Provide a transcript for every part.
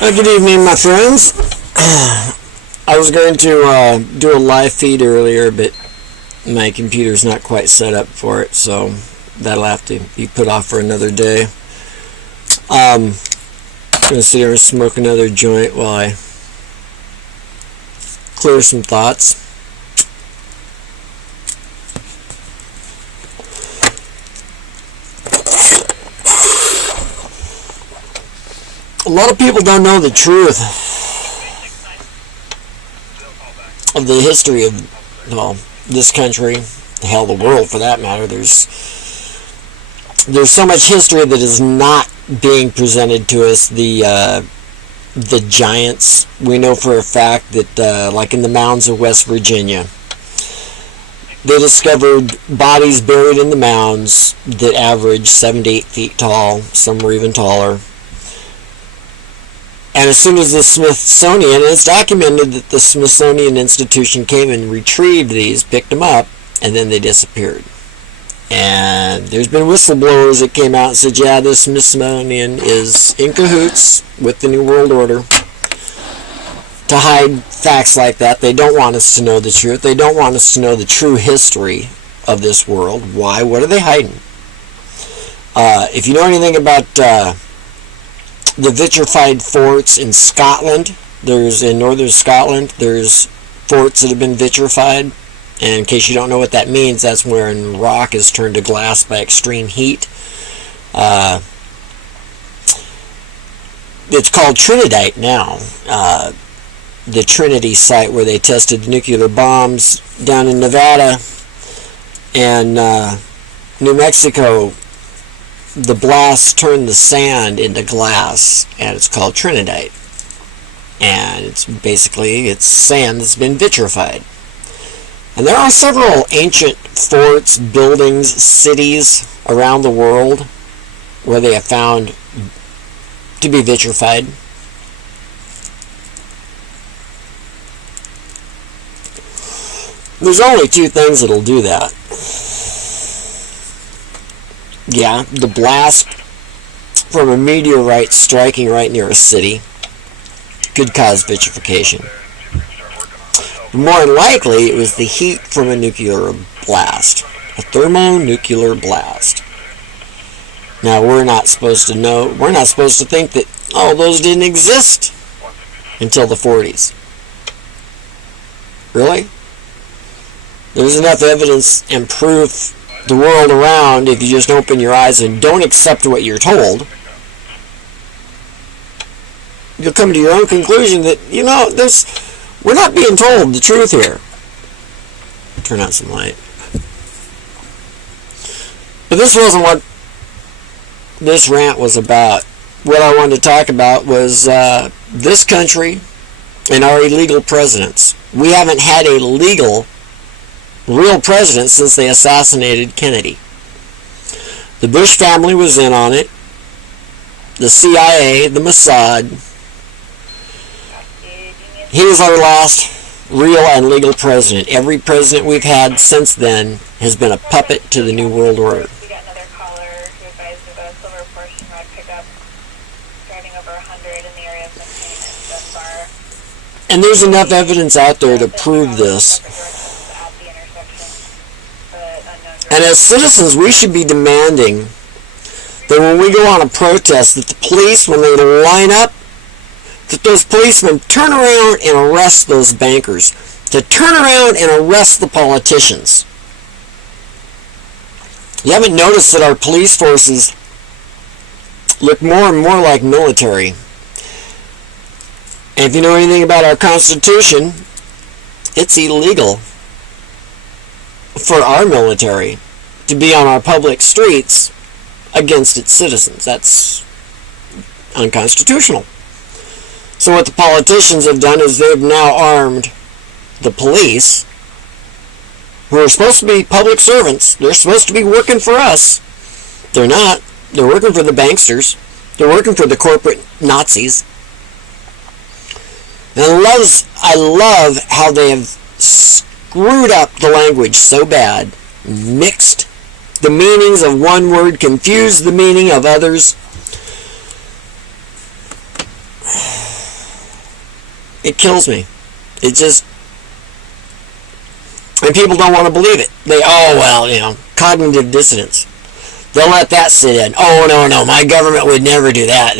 Good evening, my friends. I was going to do a live feed earlier, but my computer's not quite set up for it, so that'll have to be put off for another day. I'm going to sit here and smoke another joint while I clear some thoughts. A lot of people don't know the truth of the history of, well, this country, hell, the world for that matter. There's so much history that is not being presented to us. The giants, we know for a fact that, like in the mountains of West Virginia, they discovered bodies buried in the mounds that average 7 to 8 feet tall. Some were even taller. And as soon as the Smithsonian, and it's documented that the Smithsonian Institution came and retrieved these, picked them up, and then they disappeared. And there's been whistleblowers that came out and said, yeah, the Smithsonian is in cahoots with the New World Order to hide facts like that. They don't want us to know the truth. They don't want us to know the true history of this world. Why? What are they hiding? If you know anything about the vitrified forts in Scotland, in northern Scotland, there's forts that have been vitrified. And in case you don't know what that means, that's when rock is turned to glass by extreme heat. It's called Trinidite now. The Trinity site where they tested nuclear bombs down in Nevada and New Mexico. The blast turned the sand into glass, and it's called Trinidite. And it's sand that's been vitrified. And there are several ancient forts, buildings, cities around the world where they have found to be vitrified. There's only two things that'll do that. Yeah, the blast from a meteorite striking right near a city could cause vitrification. More than likely, it was the heat from a nuclear blast, a thermonuclear blast. Now, we're not supposed to think that, those didn't exist until the 40s. Really? There's enough evidence and proof the world around, if you just open your eyes and don't accept what you're told, you'll come to your own conclusion that, we're not being told the truth here. Turn out some light. But this wasn't what this rant was about. What I wanted to talk about was this country and our illegal presidents. We haven't had a real president since they assassinated Kennedy. The Bush family was in on it. The CIA, the Mossad. He was our last real and legal president. Every president we've had since then has been a puppet to the New World Order. We got another caller who advised of a silver Porsche rod pickup driving over 100 in the area of McCain and Dunbar. And there's enough evidence out there to prove this. And as citizens, we should be demanding that when we go on a protest, that the police, when they line up, that those policemen turn around and arrest those bankers, to turn around and arrest the politicians. You haven't noticed that our police forces look more and more like military. And if you know anything about our Constitution, it's illegal for our military to be on our public streets against its citizens. That's unconstitutional. So what the politicians have done is they've now armed the police, who are supposed to be public servants. They're supposed to be working for us. They're not. They're working for the banksters. They're working for the corporate Nazis. And I love how they have screwed up the language so bad, mixed the meanings of one word, confused the meaning of others. It kills me. It just... And people don't want to believe it. Cognitive dissonance. They'll let that sit in. Oh, no, my government would never do that.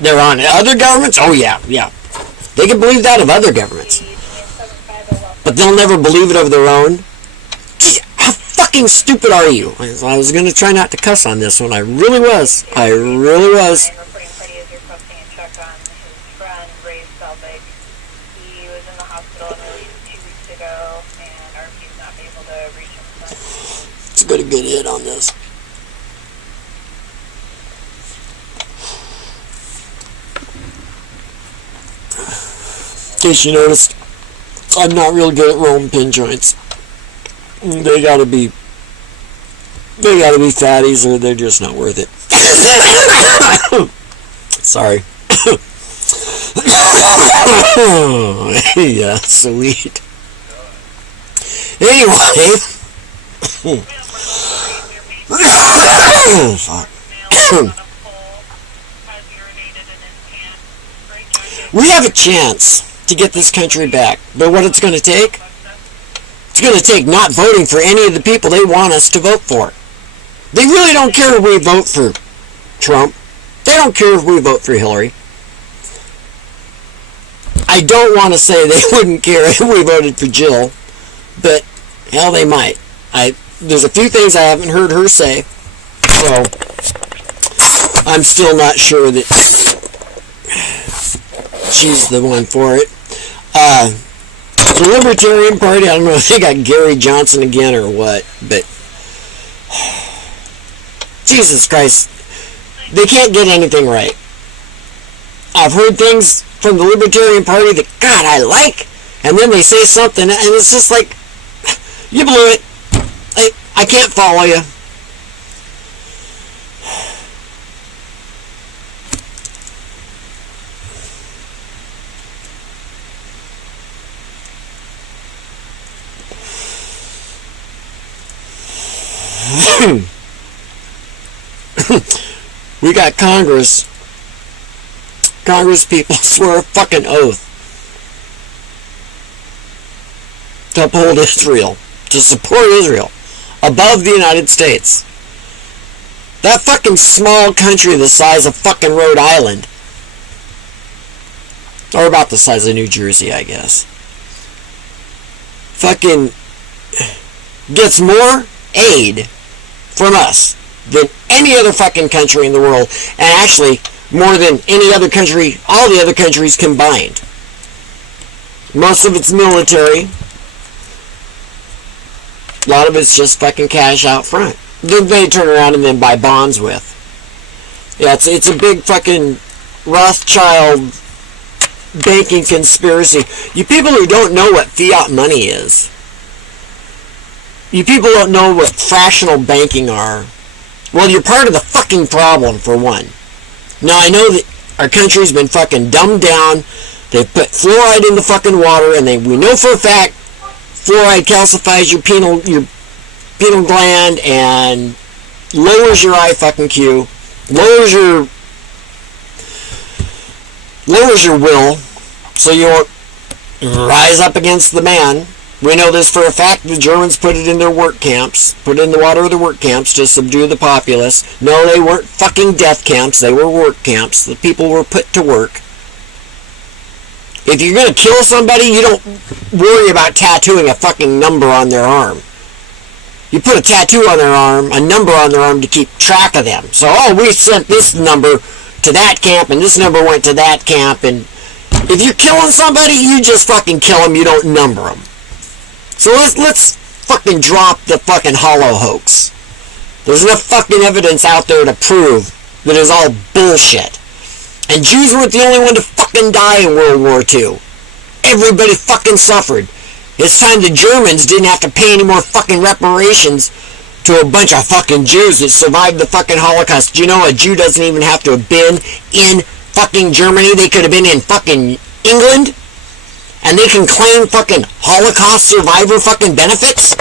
They're on it. Other governments? Oh, yeah. They can believe that of other governments. But they'll never believe it of their own. Gee, how fucking stupid are you? I was going to try not to cuss on this one. I really was. Let's get a good hit on this. In case you noticed, I'm not real good at rolling pin joints. They gotta be fatties or they're just not worth it. Sorry. Yeah, sweet. Anyway. Fuck. We have a chance to get this country back, but what it's going to take? It's going to take not voting for any of the people they want us to vote for. They really don't care if we vote for Trump. They don't care if we vote for Hillary. I don't want to say they wouldn't care if we voted for Jill, but hell, they might. There's a few things I haven't heard her say, so I'm still not sure that she's the one for it. The Libertarian Party, I don't know if they got Gary Johnson again or what, but Jesus Christ, they can't get anything right. I've heard things from the Libertarian Party that, God, I like, and then they say something, and it's just like, you blew it. I can't follow you. We got Congress people swear a fucking oath to uphold Israel, to support Israel above the United States. That fucking small country the size of fucking Rhode Island, or about the size of New Jersey, I guess, fucking gets more aid from us than any other fucking country in the world, and actually more than any other country, all the other countries combined. Most of it's military. A lot of it's just fucking cash out front. Then they turn around and then buy bonds with. Yeah, it's a big fucking Rothschild banking conspiracy. You people who don't know what fiat money is, you people don't know what fractional banking are, well, you're part of the fucking problem, for one. Now, I know that our country's been fucking dumbed down. They've put fluoride in the fucking water, and we know for a fact fluoride calcifies your pineal gland and lowers your IQ, lowers your will, so you won't rise up against the man. We know this for a fact. The Germans put it in their work camps, put it in the water of the work camps to subdue the populace. No, they weren't fucking death camps. They were work camps. The people were put to work. If you're going to kill somebody, you don't worry about tattooing a fucking number on their arm. You put a tattoo on their arm, a number on their arm to keep track of them. So, we sent this number to that camp, and this number went to that camp, and if you're killing somebody, you just fucking kill them, you don't number them. So let's fucking drop the fucking hollow hoax. There's enough fucking evidence out there to prove that it's all bullshit. And Jews weren't the only one to fucking die in World War II. Everybody fucking suffered. It's time the Germans didn't have to pay any more fucking reparations to a bunch of fucking Jews that survived the fucking Holocaust. Do you know a Jew doesn't even have to have been in fucking Germany? They could have been in fucking England. And they can claim fucking Holocaust survivor fucking benefits?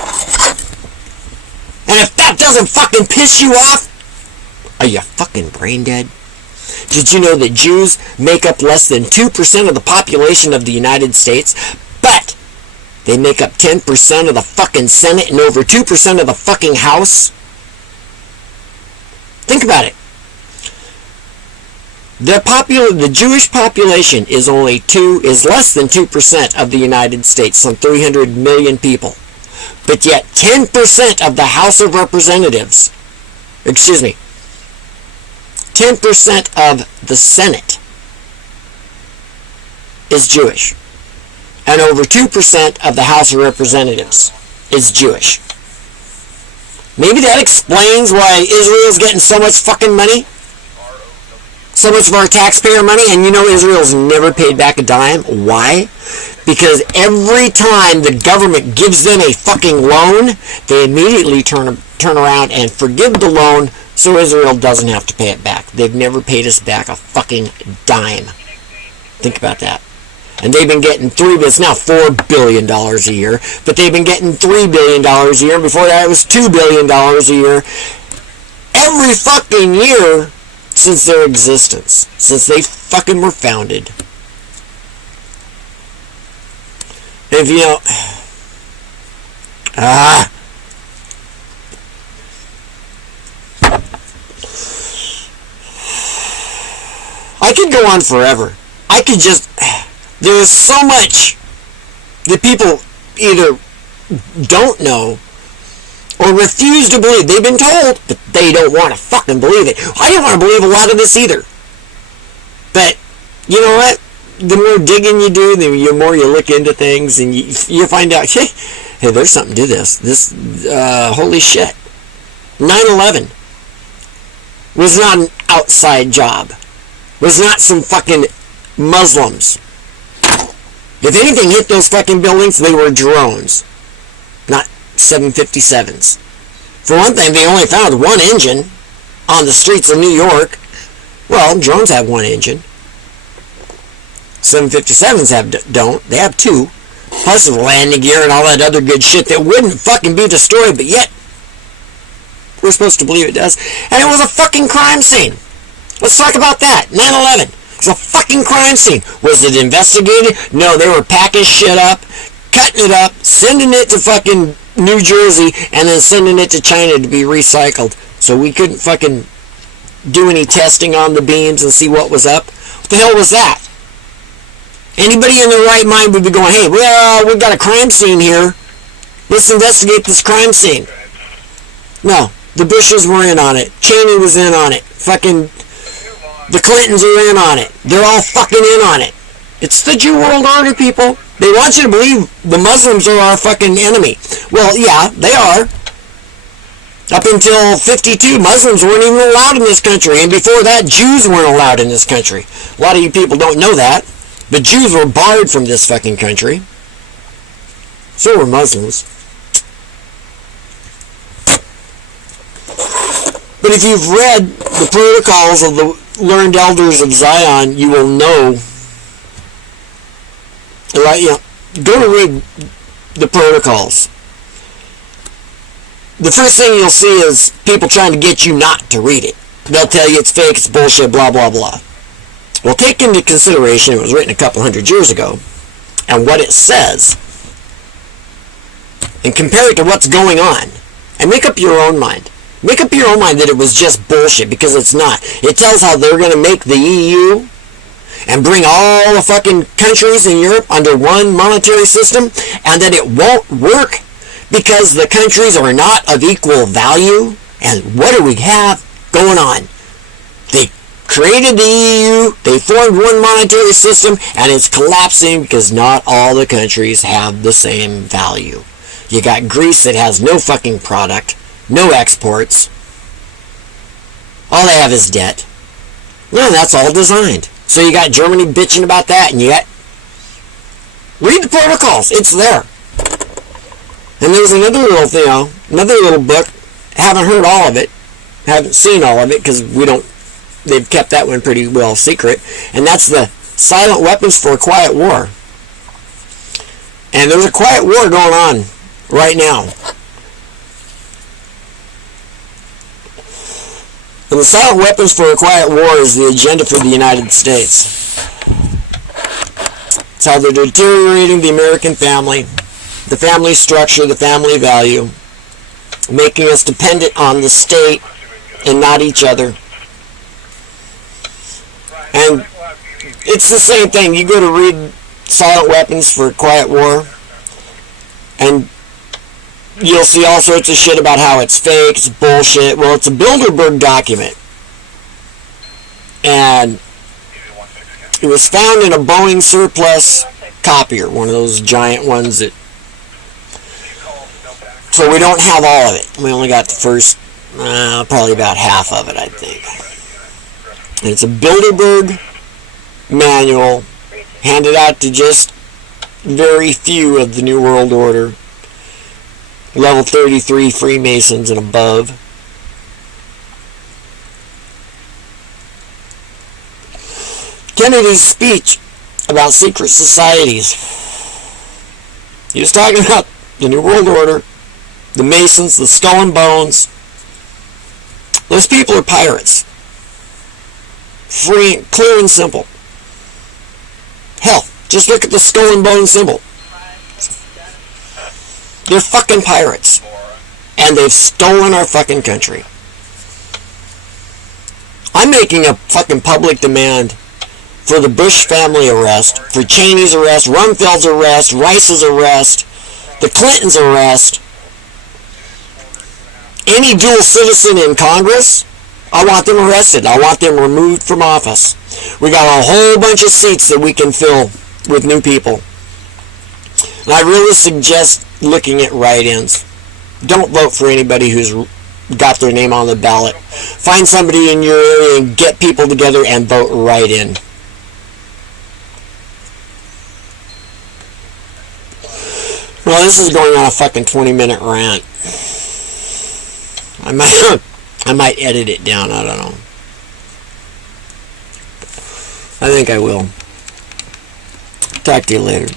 And if that doesn't fucking piss you off, are you fucking brain dead? Did you know that Jews make up less than 2% of the population of the United States, but they make up 10% of the fucking Senate and over 2% of the fucking House? Think about it. The Jewish population is less than 2% of the United States, some 300 million people. But yet 10% of the House of Representatives, 10% of the Senate is Jewish. And over 2% of the House of Representatives is Jewish. Maybe that explains why Israel's getting so much fucking money. So much of our taxpayer money, and you know Israel's never paid back a dime. Why? Because every time the government gives them a fucking loan, they immediately turn around and forgive the loan so Israel doesn't have to pay it back. They've never paid us back a fucking dime. Think about that. And they've been getting it's now $4 billion a year, but they've been getting $3 billion a year. Before that it was $2 billion a year. Every fucking year since their existence, since they fucking were founded. If you know, I could go on forever. There's so much that people either don't know or refuse to believe. They've been told, but they don't want to fucking believe it. I didn't want to believe a lot of this either. But, you know what? The more digging you do, the more you look into things, and you find out, hey, there's something to this. Holy shit. 9/11 was not an outside job. Was not some fucking Muslims. If anything hit those fucking buildings, they were drones. Not 757s. For one thing, they only found one engine on the streets of New York. Well, drones have one engine. 757s don't. They have two. Plus the landing gear and all that other good shit that wouldn't fucking be destroyed, but yet we're supposed to believe it does. And it was a fucking crime scene. Let's talk about that. 9/11. It was a fucking crime scene. Was it investigated? No, they were packing shit up, cutting it up, sending it to fucking New Jersey, and then sending it to China to be recycled. So we couldn't fucking do any testing on the beams and see what was up. What the hell was that? Anybody in their right mind would be going, hey, we've got a crime scene here. Let's investigate this crime scene. No, the Bushes were in on it. Cheney was in on it. Fucking the Clintons are in on it. They're all fucking in on it. It's the Jew World Order, people. They want you to believe the Muslims are our fucking enemy. Well, yeah, they are. Up until 52, Muslims weren't even allowed in this country. And before that, Jews weren't allowed in this country. A lot of you people don't know that. But Jews were barred from this fucking country. So were Muslims. But if you've read the protocols of the learned elders of Zion, you will know. Right? You know, go to read the protocols. The first thing you'll see is people trying to get you not to read it. They'll tell you it's fake, it's bullshit, blah, blah, blah. Well, take into consideration it was written a couple hundred years ago and what it says, and compare it to what's going on, and make up your own mind. Make up your own mind that it was just bullshit, because it's not. It tells how they're going to make the EU and bring all the fucking countries in Europe under one monetary system, and that it won't work because the countries are not of equal value. And what do we have going on? They created the EU, they formed one monetary system, and it's collapsing because not all the countries have the same value. You got Greece that has no fucking product, no exports. All they have is debt. No, that's all designed. So you got Germany bitching about that, and you got... Read the protocols, it's there. And there's another little thing, another little book. Haven't heard all of it, haven't seen all of it, because they've kept that one pretty well secret, and that's the Silent Weapons for a Quiet War. And there's a quiet war going on right now. And the silent weapons for a quiet war is the agenda for the United States. It's how they're deteriorating the American family, the family structure, the family value, making us dependent on the state and not each other. And it's the same thing. You go to read Silent Weapons for a Quiet War, and you'll see all sorts of shit about how it's fake, it's bullshit. Well, it's a Bilderberg document. And it was found in a Boeing surplus copier, one of those giant ones that... So we don't have all of it. We only got the first, probably about half of it, I think. And it's a Bilderberg manual handed out to just very few of the New World Order, level 33 Freemasons and above. Kennedy's speech about secret societies. He was talking about the New World Order, the Masons, the Skull and Bones. Those people are pirates. Free, clear and simple. Hell, just look at the Skull and Bones symbol. They're fucking pirates. And they've stolen our fucking country. I'm making a fucking public demand for the Bush family arrest, for Cheney's arrest, Rumfeld's arrest, Rice's arrest, the Clintons' arrest. Any dual citizen in Congress, I want them arrested. I want them removed from office. We got a whole bunch of seats that we can fill with new people. And I really suggest looking at write-ins. Don't vote for anybody who's got their name on the ballot. Find somebody in your area and get people together and vote write-in. Well, this is going on a fucking 20-minute rant. I might edit it down, I don't know. I think I will. Talk to you later.